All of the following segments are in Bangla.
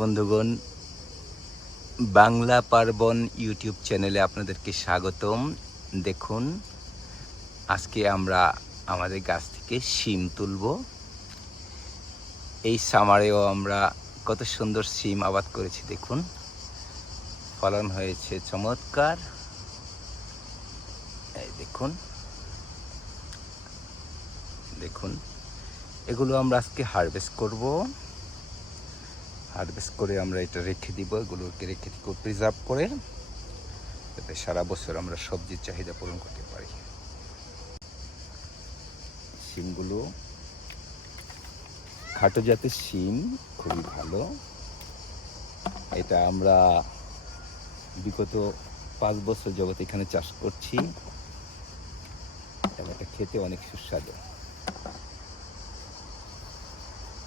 বন্ধুগণ, বাংলা পার্বণ ইউটিউব চ্যানেলে আপনাদেরকে স্বাগতম। দেখুন, আজকে আমরা আমাদের গাছ থেকে শিম তুলব। এই সামারেও আমরা কত সুন্দর শিম আবাদ করেছি। দেখুন, ফলন হয়েছে চমৎকার। এই দেখুন দেখুন এগুলো আমরা আজকে হারভেস্ট করব। হারভেস্ট করে আমরা এটা রেখে দিব। এগুলোকে রেখে প্রিজার্ভ করে, যাতে সারা বছর আমরা সবজির চাহিদা পূরণ করতে পারি। শিমগুলো খাটো জাতের শিম, খুবই ভালো। এটা আমরা বিগত 5 বছর যাবত এখানে চাষ করছি এবং এটা খেতে অনেক সুস্বাদু।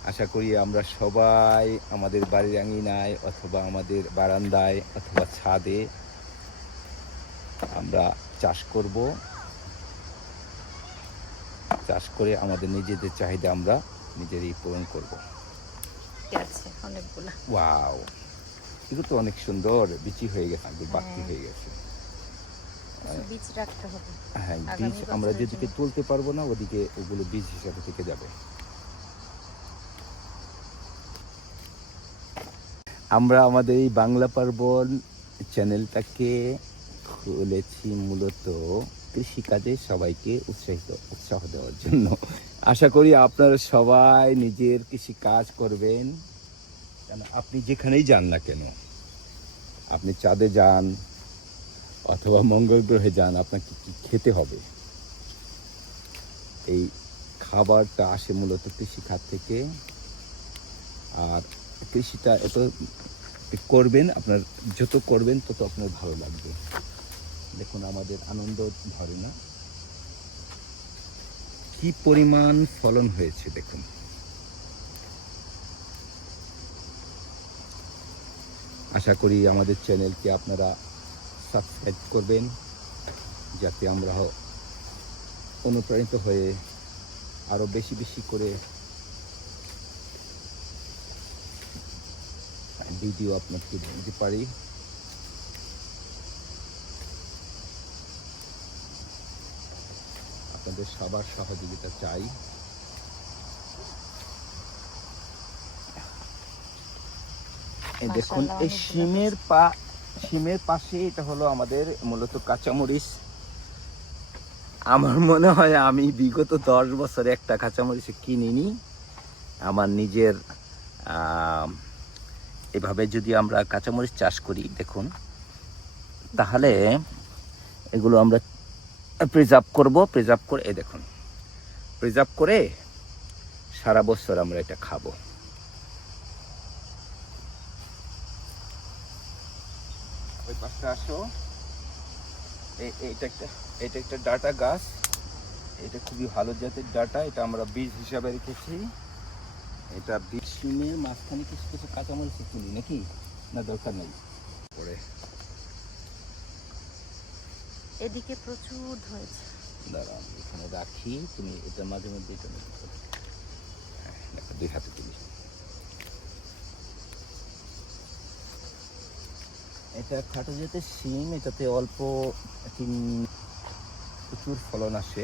আশা করি আমরা সবাই আমাদের বাড়ির আঙিনায় অথবা আমাদের বারান্দায় অথবা ছাদে আমরা চাষ করব। চাষ করে আমাদের নিজেদের চাহিদা আমরা নিজেরই পূরণ করব। ওয়াও, এগুলো তো অনেক সুন্দর বিচি হয়ে গেছে, বাড়তি হয়ে গেছে। বীজ রাখতে হবে। হ্যাঁ, বীজ আমরা যেদিকে তুলতে পারবো না ওদিকে ওগুলো বীজ হিসাবে থেকে যাবে। আমরা আমাদের এই বাংলা পার্বণ চ্যানেলটাকে খুলেছি মূলত কৃষিকাজে সবাইকে উৎসাহ দেওয়ার জন্য। আশা করি আপনারা সবাই নিজের কৃষি কাজ করবেন। কেন, আপনি যেখানেই যান না কেন, আপনি চাঁদে যান অথবা মঙ্গল গ্রহে যান, আপনাকে কি খেতে হবে? এই খাবারটা আসে মূলত কৃষিখাত থেকে। আর কৃষিটা এত করবেন, আপনার যত করবেন তত আপনার ভালো লাগবে। দেখুন, আমাদের আনন্দ ধরে না, কি পরিমাণ ফলন হয়েছে দেখুন। আশা করি আমাদের চ্যানেলকে আপনারা সাবস্ক্রাইব করবেন, যাতে আমরা অনুপ্রাণিত হয়ে আরো বেশি বেশি করে ভিডিও আপনাকে দিতে পারি। আপনাদের সবার সহযোগিতা চাই। দেখুন, এই শিমের পাশে এটা হলো আমাদের মূলত কাঁচামরিচ। আমার মনে হয় আমি বিগত 10 বছরে একটা কাঁচামরিচ কিনিনি। আমার নিজের এভাবে যদি আমরা কাঁচামরিচ চাষ করি, দেখুন, তাহলে এগুলো আমরা প্রিজার্ভ করব। প্রিজার্ভ করে, এই দেখুন, প্রিজার্ভ করে সারা বছর আমরা এটা খাবো। ওই পাশে আসো। এটা একটা ডাটা গাছ। এটা খুবই ভালো জাতের ডাটা। এটা আমরা বীজ হিসাবে রেখেছি। এটা বীজ শিমের মাঝখানে কিছু কিছু কাঁচামরিচ তুলি নাকি, না দরকার নেই? পরে এদিকে প্রচুর হয়েছে। দাঁড়ান, এখানে রাখি, তুমি এটা মাঝে মধ্যে এটা দুই হাতে তুলি। এটা খাটো জাতের শিম, এটাতে অল্প প্রচুর ফলন আসে।